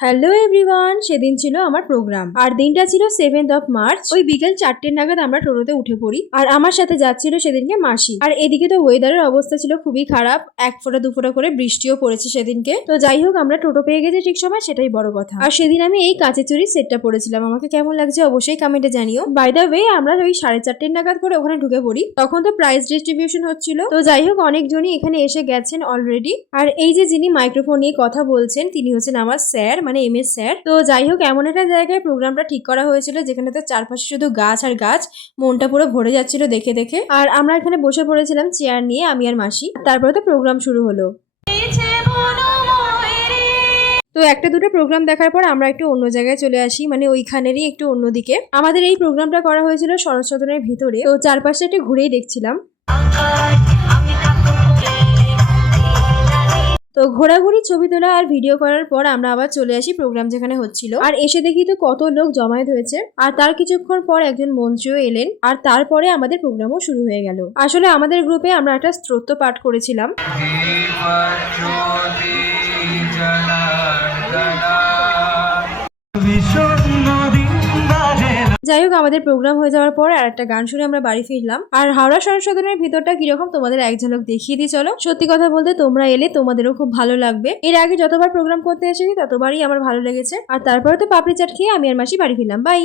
Hello everyone, সেদিন ছিল আমার প্রোগ্রাম আর দিনটা ছিল 7th মার্চ। ওই বিকেল 4টে নাগাদ আমরা টোটোতে উঠে পড়ি আর আমার সাথে যাচ্ছিল সেদিনকে মাসি। আর এদিকে তো ওয়েদারের অবস্থা ছিল খুবই খারাপ, 1 ফোঁটা 2 ফোঁটা করে বৃষ্টিও পড়েছে সেদিনকে। তো যাই হোক, আমরা টোটো পেয়ে গেছি ঠিক সময়, সেটাই বড় কথা। আর সেদিন আমি এই কাঁচের চুড়ির সেটটা পরেছিলাম, আমাকে কেমন লাগছে অবশ্যই কমেন্টে জানিও। বাই দ্য ওয়ে, আমরা ওই 4:30 নাগাদ করে ওখানে ঢুকে পড়ি, তখন তো প্রাইজ ডিস্ট্রিবিউশন হচ্ছিল। তো যাই হোক, অনেকজনই এখানে এসে গেছেন অলরেডি। আর এই যে যিনি মাইক্রোফোন নিয়ে কথা বলছেন তিনি হচ্ছেন আমার স্যার, মানে MS স্যার। তো যাই হোক, এমন একটা জায়গায় প্রোগ্রামটা ঠিক করা হয়েছিল যেখানে তো চারপাশে শুধু গাছ আর গাছ, মনটা পুরো ভরে যাচ্ছিল দেখে দেখে। আর আমরা এখানে বসে পড়েছিলাম চেয়ার নিয়ে, আমি আর মাসি। তারপরে তো প্রোগ্রাম শুরু হলো। তো 1-2টা প্রোগ্রাম দেখার পর আমরা একটু অন্য জায়গায় চলে আসি, মানে ওইখানেরই একটু অন্যদিকে। আমাদের এই প্রোগ্রামটা করা হয়েছিল শরৎ সদনের ভিতরে, তো চারপাশে একটু ঘুরেই দেখছিলাম। তো ঘোরাঘুরি, ছবি তোলা আর ভিডিও করার পর আমরা আবার চলে আসি প্রোগ্রাম যেখানে হচ্ছিল। আর এসে দেখি তো কত লোক জমায়েত হয়েছে। আর তার কিছুক্ষণ পর একজন মন্ত্রীও এলেন আর তারপরে আমাদের প্রোগ্রামও শুরু হয়ে গেল। আসলে আমাদের গ্রুপে আমরা একটা স্তোত্র পাঠ করেছিলাম। যাই হোক, আমাদের প্রোগ্রাম হয়ে যাওয়ার পর আর একটা গান শুনে আমরা বাড়ি ফিরলাম। আর হাওড়া শরৎ সদনের ভিতরটা কিরকম তোমাদের এক ঝলক দেখিয়ে দিই চলো। সত্যি কথা বলতে তোমরা এলে তোমাদেরও খুব ভালো লাগবে। এর আগে যতবার প্রোগ্রাম করতে এসেছি ততবারই আমার ভালো লেগেছে। আর তারপরে তো পাপড়ি চাট খেয়ে আমি আর মাসি বাড়ি ফিরলাম। বাই।